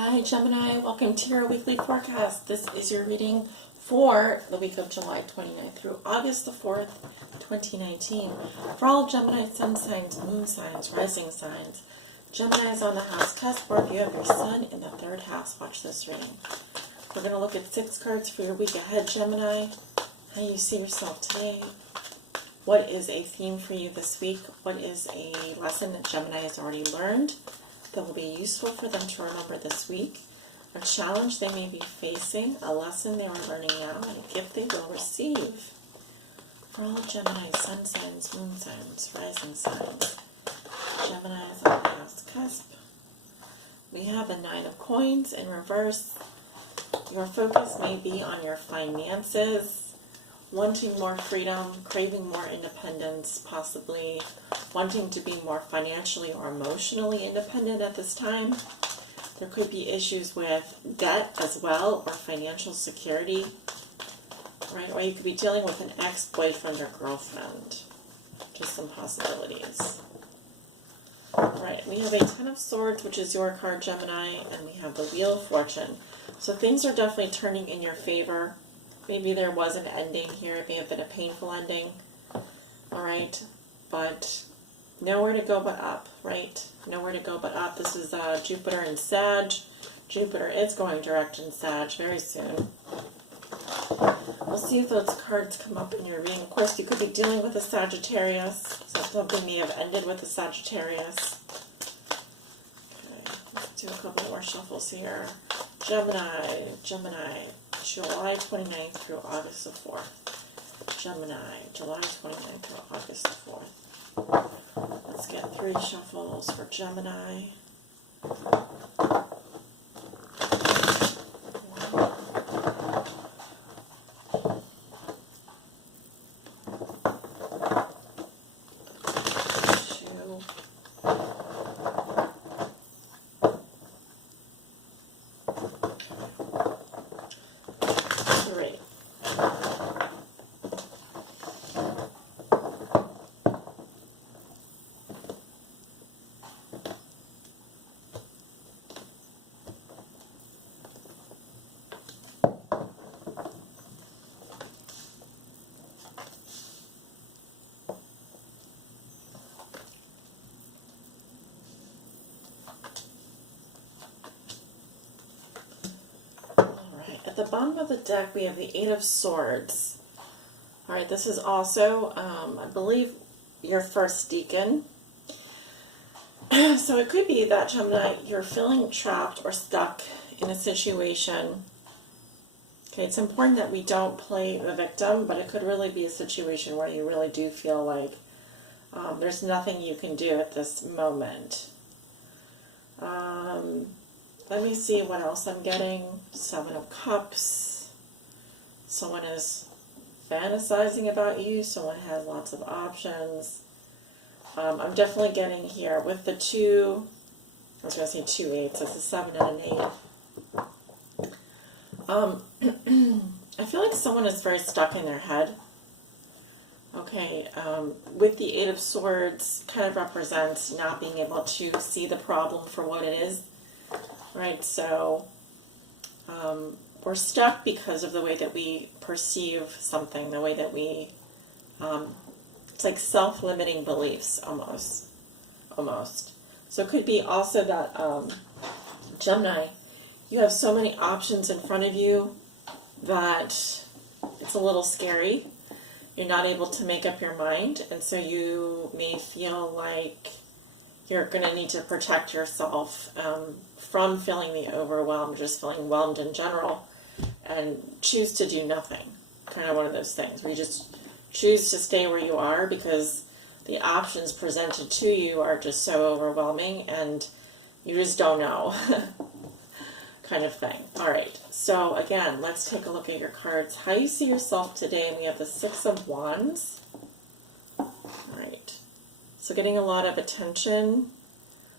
Hi Gemini, welcome to your weekly forecast. This is your reading for the week of July 29th through August the 4th, 2019. For all Gemini sun signs, moon signs, rising signs. Gemini is on the house test board. You have your sun in the third house. Watch this reading. We're going to look at 6 cards for your week ahead, Gemini. How you see yourself today. What is a theme for you this week? What is a lesson that Gemini has already learned that will be useful for them to remember this week? A challenge they may be facing, a lesson they are learning now, and a gift they will receive. For all Gemini, sun signs, moon signs, rising signs. Gemini is on the house cusp. We have a 9 of coins in reverse. Your focus may be on your finances, wanting more freedom, craving more independence, possibly wanting to be more financially or emotionally independent at this time. There could be issues with debt as well, or financial security, right? Or you could be dealing with an ex-boyfriend or girlfriend. Just some possibilities. Right, we have a 10 of Swords, which is your card, Gemini, and we have the Wheel of Fortune. So things are definitely turning in your favor. Maybe there was an ending here. It may have been a painful ending. All right. But nowhere to go but up, right? Nowhere to go but up. This is Jupiter in Sag. Jupiter is going direct in Sag very soon. We'll see if those cards come up in your reading. Of course, you could be dealing with a Sagittarius. So something may have ended with a Sagittarius. Okay, let's do a couple more shuffles here. Gemini, July 29th through August the 4th. Gemini, July 29th through August the 4th. Let's get 3 shuffles for Gemini. At the bottom of the deck, we have the 8 of Swords. All right, this is also, I believe, your first deacon. So it could be that, Gemini, you're feeling trapped or stuck in a situation. Okay, it's important that we don't play the victim, but it could really be a situation where you really do feel like there's nothing you can do at this moment. Let me see what else I'm getting. 7 of Cups. Someone is fantasizing about you. Someone has lots of options. I'm definitely getting here with the 2, I was going to say 2 8s. It's a 7 and an 8. I feel like someone is very stuck in their head. Okay, with the 8 of Swords kind of represents not being able to see the problem for what it is. Right, so we're stuck because of the way that we perceive something, the way that we, it's like self-limiting beliefs almost. So it could be also that, Gemini, you have so many options in front of you that it's a little scary. You're not able to make up your mind, and so you may feel like you're going to need to protect yourself from feeling the overwhelm, just feeling whelmed in general, and choose to do nothing. Kind of one of those things where you just choose to stay where you are because the options presented to you are just so overwhelming and you just don't know. Kind of thing. All right, so again, let's take a look at your cards. How you see yourself today, and we have the 6 of Wands. All right. So getting a lot of attention,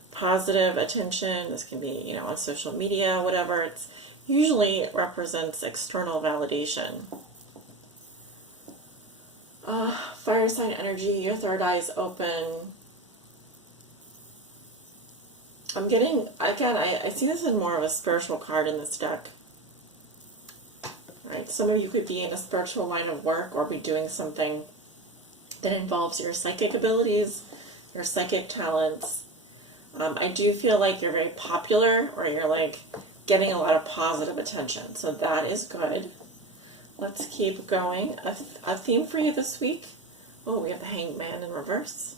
positive attention. This can be, on social media, whatever. It usually represents external validation. Fire sign energy, your third eye is open. I'm getting, again, I see this as more of a spiritual card in this deck. Right? Some of you could be in a spiritual line of work or be doing something that involves your psychic abilities, your psychic talents. I do feel like you're very popular, or you're like getting a lot of positive attention. So that is good. Let's keep going. A theme for you this week. Oh, we have the Hanged Man in reverse.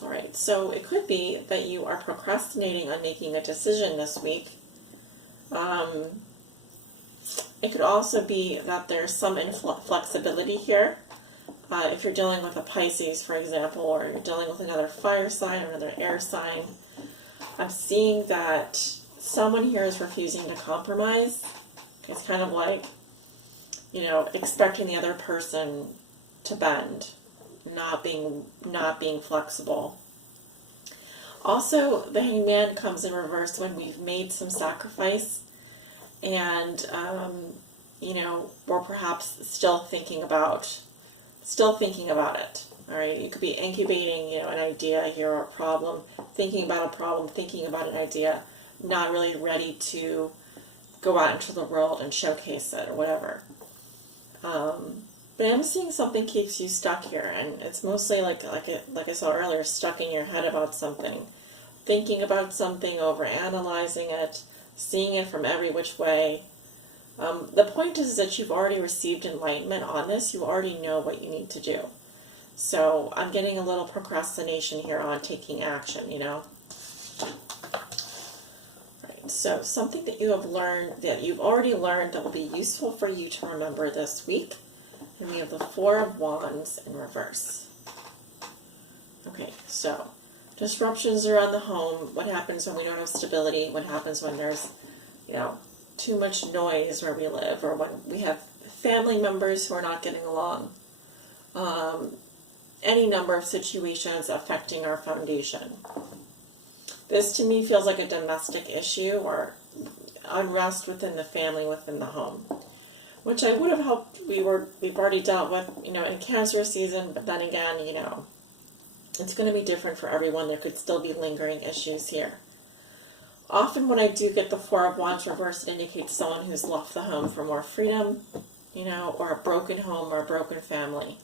All right, so it could be that you are procrastinating on making a decision this week. It could also be that there's some inflexibility here. If you're dealing with a Pisces, for example, or you're dealing with another fire sign or another air sign, I'm seeing that someone here is refusing to compromise. It's kind of like, you know, expecting the other person to bend, not being flexible. Also, the Hanged Man comes in reverse when we've made some sacrifice, and you know, we're perhaps still thinking about it. All right, you could be incubating, you know, an idea here or a problem, thinking about an idea, not really ready to go out into the world and showcase it or whatever. But I'm seeing something keeps you stuck here, and it's mostly like I saw earlier, stuck in your head about something, thinking about something, over analyzing it, seeing it from every which way. The point is that you've already received enlightenment on this. You already know what you need to do. So I'm getting a little procrastination here on taking action, you know. Right, so something that you have learned, that you've already learned, that will be useful for you to remember this week. And we have the Four of Wands in reverse. Okay, so disruptions around the home. What happens when we don't have stability? What happens when there's, you know, too much noise where we live, or when we have family members who are not getting along? Any number of situations affecting our foundation. This to me feels like a domestic issue, or unrest within the family, within the home, which I would have hoped we've already dealt with, you know, in Cancer season. But then again, you know, it's going to be different for everyone. There could still be lingering issues here. Often when I do get the Four of Wands reversed, it indicates someone who's left the home for more freedom, you know, or a broken home or a broken family.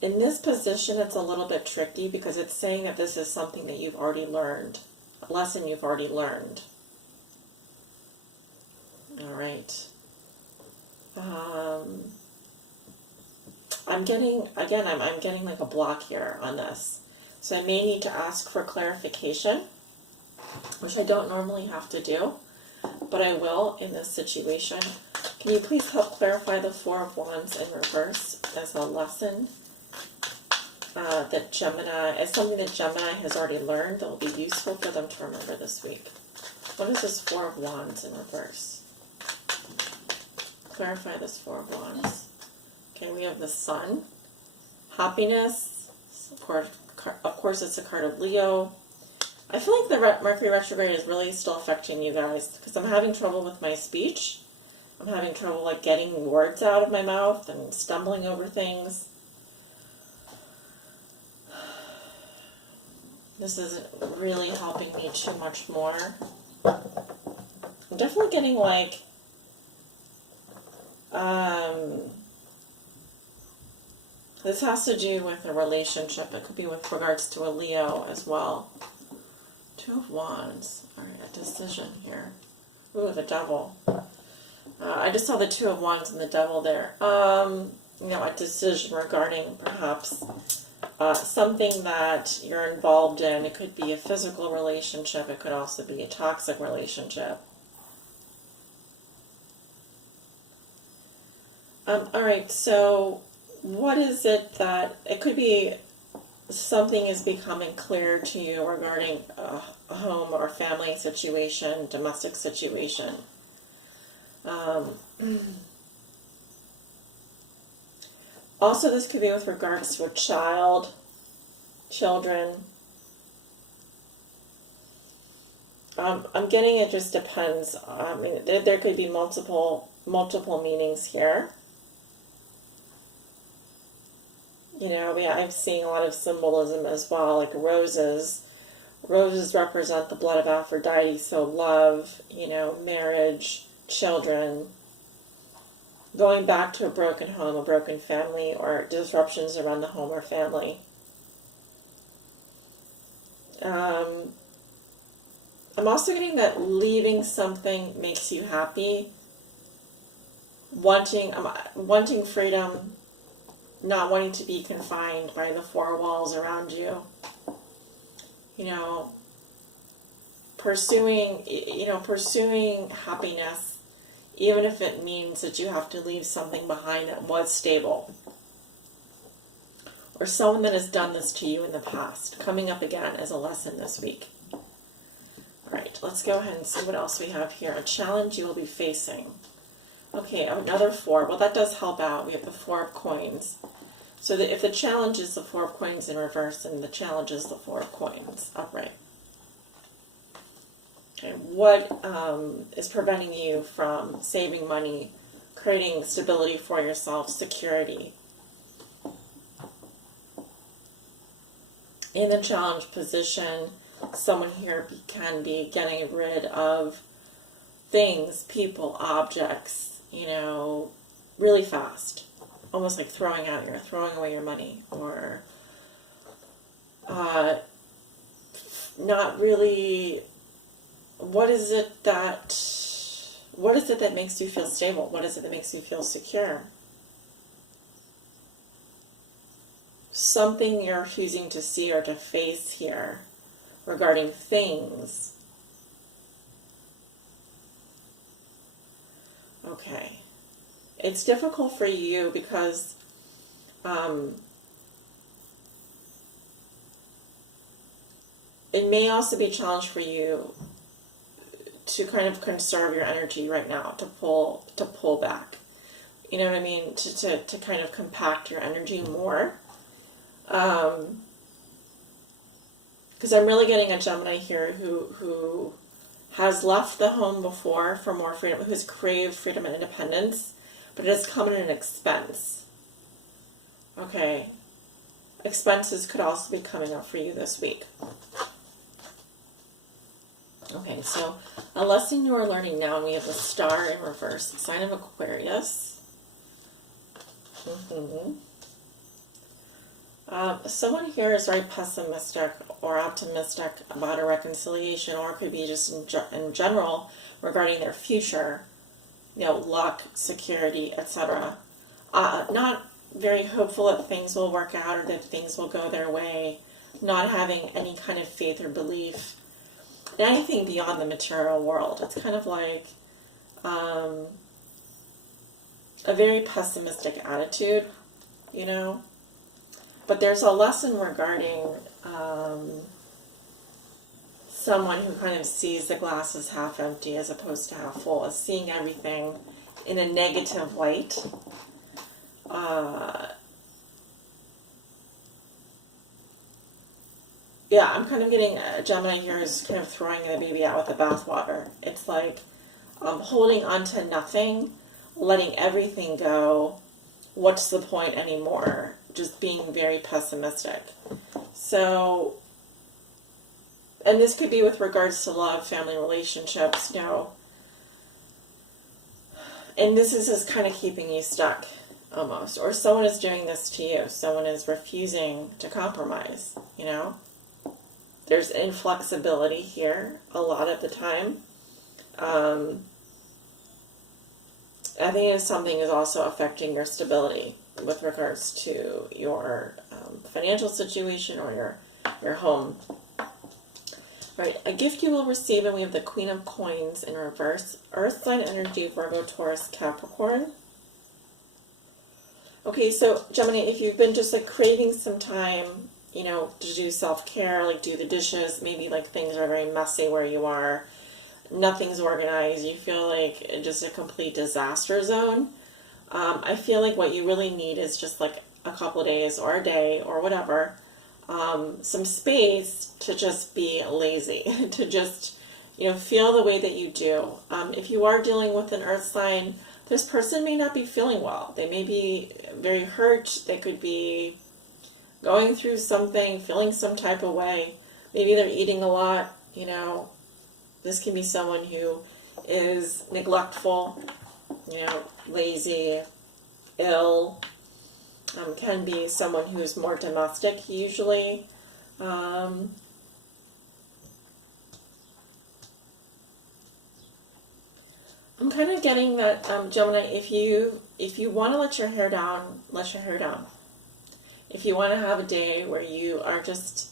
In this position, it's a little bit tricky because it's saying that this is something that you've already learned, a lesson you've already learned. All right. I'm getting like a block here on this. So I may need to ask for clarification, which I don't normally have to do, but I will in this situation. Can you please help clarify the Four of Wands in reverse as a lesson that Gemini, as something that Gemini has already learned that will be useful for them to remember this week? What is this Four of Wands in reverse? Clarify this Four of Wands. Okay, we have the Sun, happiness. Of course, it's a card of Leo. I feel like the Mercury retrograde is really still affecting you guys, because I'm having trouble with my speech. I'm having trouble like getting words out of my mouth and stumbling over things. This isn't really helping me too much more. I'm definitely getting like this has to do with a relationship. It could be with regards to a Leo as well. Two of Wands. All right, a decision here. Ooh, the Devil. I just saw the Two of Wands and the Devil there. You know, a decision regarding perhaps something that you're involved in. It could be a physical relationship. It could also be a toxic relationship. All right, so what is it that, it could be something is becoming clear to you regarding a home or family situation, domestic situation. Also, this could be with regards to a child, children. I'm getting it just depends. I mean, there could be multiple meanings here. You know, I'm seeing a lot of symbolism as well, like roses. Roses represent the blood of Aphrodite, so love, you know, marriage, children, going back to a broken home, a broken family, or disruptions around the home or family. I'm also getting that leaving something makes you happy. Wanting freedom, not wanting to be confined by the four walls around you. You know, pursuing happiness, even if it means that you have to leave something behind that was stable. Or someone that has done this to you in the past, coming up again as a lesson this week. All right, let's go ahead and see what else we have here. A challenge you will be facing. Okay, another 4. Well, that does help out. We have the 4 of coins. So that if the challenge is the 4 of coins in reverse, then the challenge is the 4 of coins upright. Okay, what is preventing you from saving money, creating stability for yourself, security? In the challenge position, someone here can be getting rid of things, people, objects, you know, really fast. Almost like throwing away your money, or not really. What is it that makes you feel stable? What is it that makes you feel secure? Something you're refusing to see or to face here regarding things. Okay. It's difficult for you because it may also be a challenge for you to kind of conserve your energy right now, to pull back. You know what I mean? To kind of compact your energy more. Because I'm really getting a Gemini here who has left the home before for more freedom, who's craved freedom and independence, but it has come at an expense. Okay. Expenses could also be coming up for you this week. Okay, so a lesson you are learning now, and we have the Star in reverse, sign of Aquarius. Someone here is very pessimistic or optimistic about a reconciliation, or it could be just in general regarding their future, you know, luck, security, etc. Not very hopeful that things will work out or that things will go their way, not having any kind of faith or belief in anything beyond the material world. It's kind of like a very pessimistic attitude, you know. But there's a lesson regarding someone who kind of sees the glass as half empty as opposed to half full, as seeing everything in a negative light. Yeah, I'm kind of getting Gemini here is kind of throwing the baby out with the bathwater. It's like holding on to nothing, letting everything go. What's the point anymore? Just being very pessimistic. So, and this could be with regards to love, family relationships, you know. And this is just kind of keeping you stuck, almost. Or someone is doing this to you. Someone is refusing to compromise, you know. There's inflexibility here a lot of the time. I think something is also affecting your stability with regards to your financial situation or your home. Right, a gift you will receive, and we have the Queen of Coins in reverse. Earth sign energy, Virgo, Taurus, Capricorn. Okay, so Gemini, if you've been just like craving some time, you know, to do self-care, like do the dishes, maybe like things are very messy where you are, nothing's organized, you feel like just a complete disaster zone. I feel like what you really need is just like a couple of days or a day or whatever, some space to just be lazy, to just, you know, feel the way that you do. If you are dealing with an earth sign, this person may not be feeling well. They may be very hurt. They could be going through something, feeling some type of way. Maybe they're eating a lot, you know. This can be someone who is neglectful, you know, lazy, ill. Can be someone who's more domestic usually. I'm kind of getting that, Gemini, if you want to let your hair down, let your hair down. If you want to have a day where you are just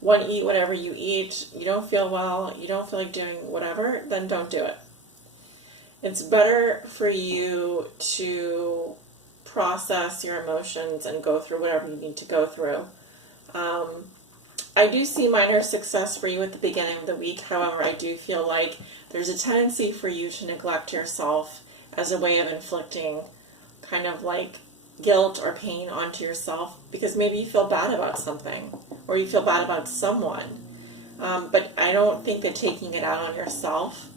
want to eat whatever you eat, you don't feel well, you don't feel like doing whatever, then don't do it. It's better for you to process your emotions and go through whatever you need to go through. I do see minor success for you at the beginning of the week. However, I do feel like there's a tendency for you to neglect yourself as a way of inflicting kind of like guilt or pain onto yourself, because maybe you feel bad about something or you feel bad about someone. But I don't think that taking it out on yourself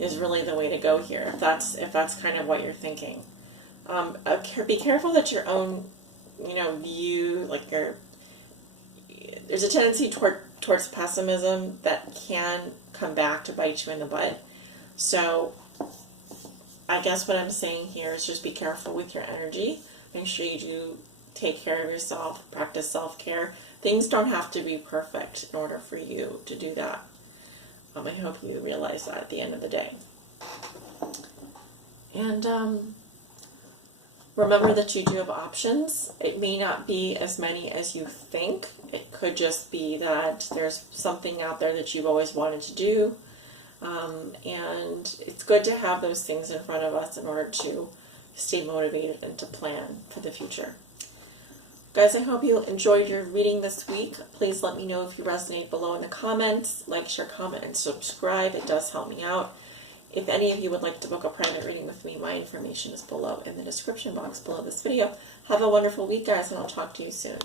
is really the way to go here, if that's kind of what you're thinking. Be careful that your own, you know, view, like there's a tendency towards pessimism that can come back to bite you in the butt. So I guess what I'm saying here is just be careful with your energy. Make sure you do take care of yourself, practice self-care. Things don't have to be perfect in order for you to do that. I hope you realize that at the end of the day. And remember that you do have options. It may not be as many as you think. It could just be that there's something out there that you've always wanted to do. And it's good to have those things in front of us in order to stay motivated and to plan for the future. Guys, I hope you enjoyed your reading this week. Please let me know if you resonate below in the comments. Like, share, comment, and subscribe. It does help me out. If any of you would like to book a private reading with me, my information is below in the description box below this video. Have a wonderful week, guys, and I'll talk to you soon.